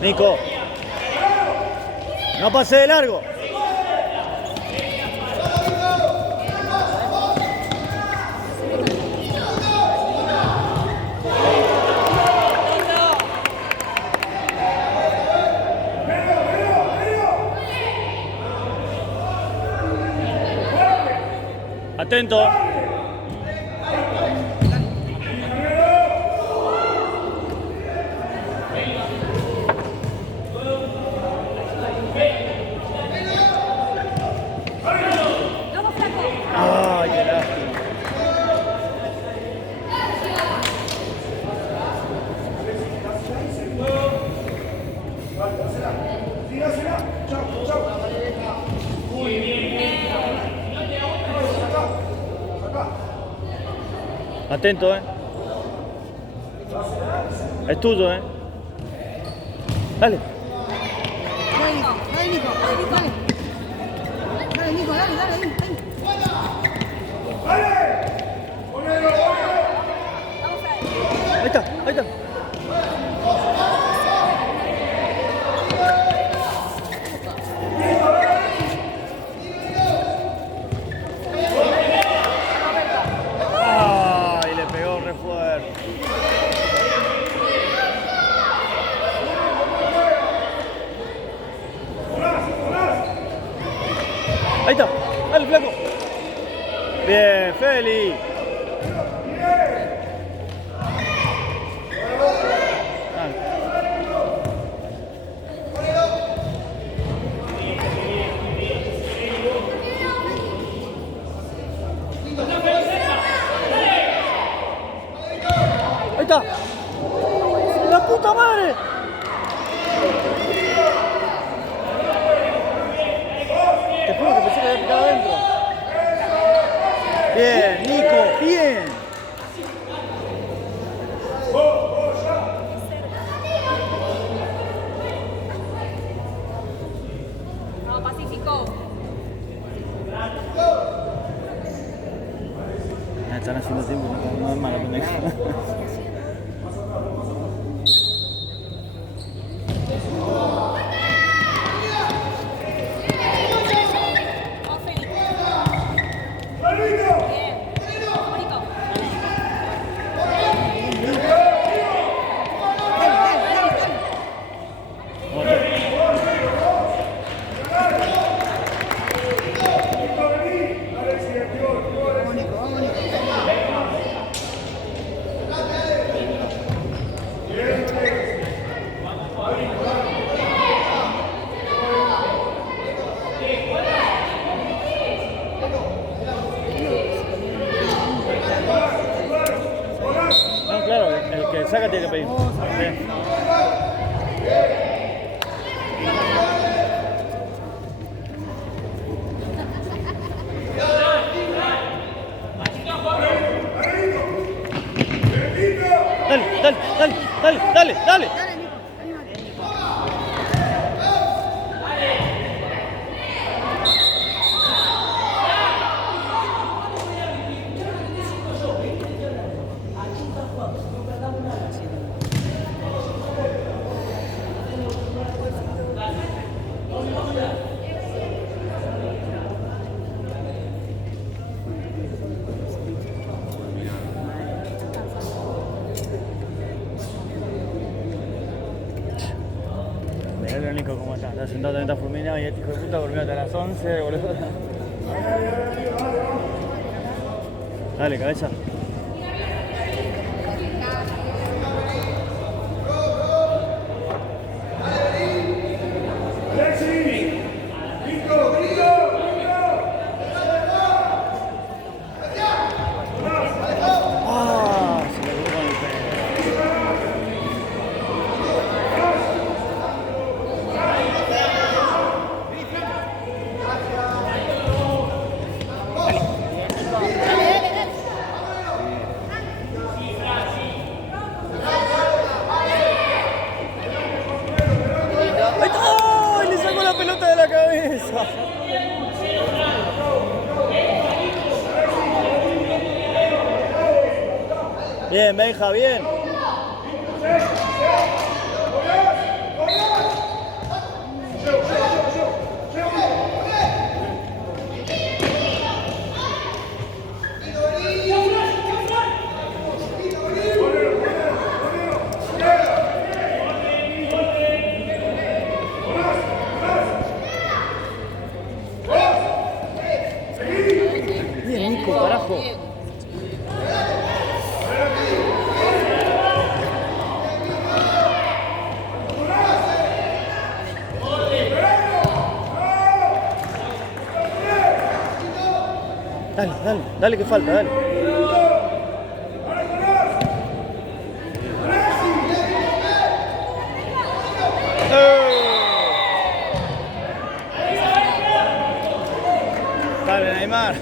Nico. No pase de largo. Atento. Ay, qué lástima. Atento, Es tuyo, Dale. Dale, Nico. Dale. Dale, Nico, dale. Ahí está. Ay, le pegó re fuerte. Ahí está, dale, flaco. Bien, Feli. Ahí está. ¡La puta madre! Te juro que pensé que había picado adentro. Bien, Nico, bien. No, Pacífico. Están haciendo tiempo, no es mala pendeja. No, claro, el que saca tiene que pedir. Sí. Dale. Mirá Nico cómo está sentado en esta fulminado y este hijo de puta volvió hasta las 11, boludo. Dale, cabeza. cabeza. Bien, Benja, bien. Bien, Nico, carajo. Dale, dale, dale que falta, dale. Dale, Neymar.